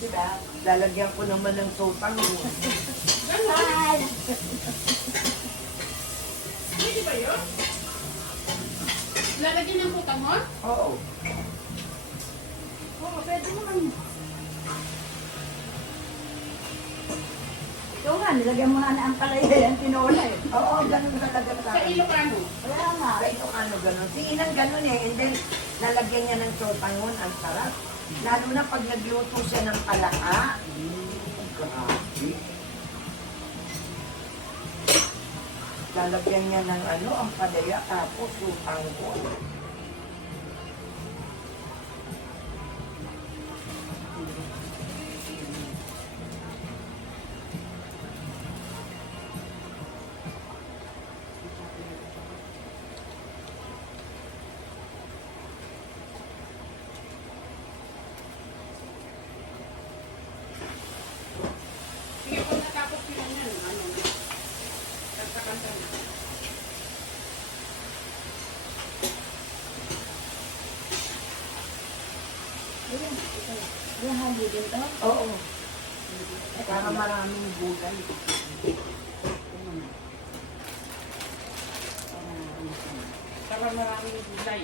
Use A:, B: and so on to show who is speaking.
A: Diba? Lalagyan ko naman ng sotang mo.
B: Ganon. Pwede ba yun? Lalagyan ng putang mo?
A: Oo.
C: Oo, pwede naman. Nga, nilagyan mo nga na ang palaya yan, tinola eh.
A: Oo, ganun talaga sa
B: Sa
A: akin.
B: Ilocano.
C: Kaya nga.
A: Sa itong ano ganun. Si Inang ganun eh. And then, lalagyan niya ng sotangon. Ang sarap. Lalo na pag nagluto siya ng palaka. Mm, grabe. Lalagyan niya ng ano, ang palaya. Tapos, sotangon.
B: Sige,
C: Ayan. Yung hali din to.
A: Oo. Para maraming gulay.
B: Para maraming gulay.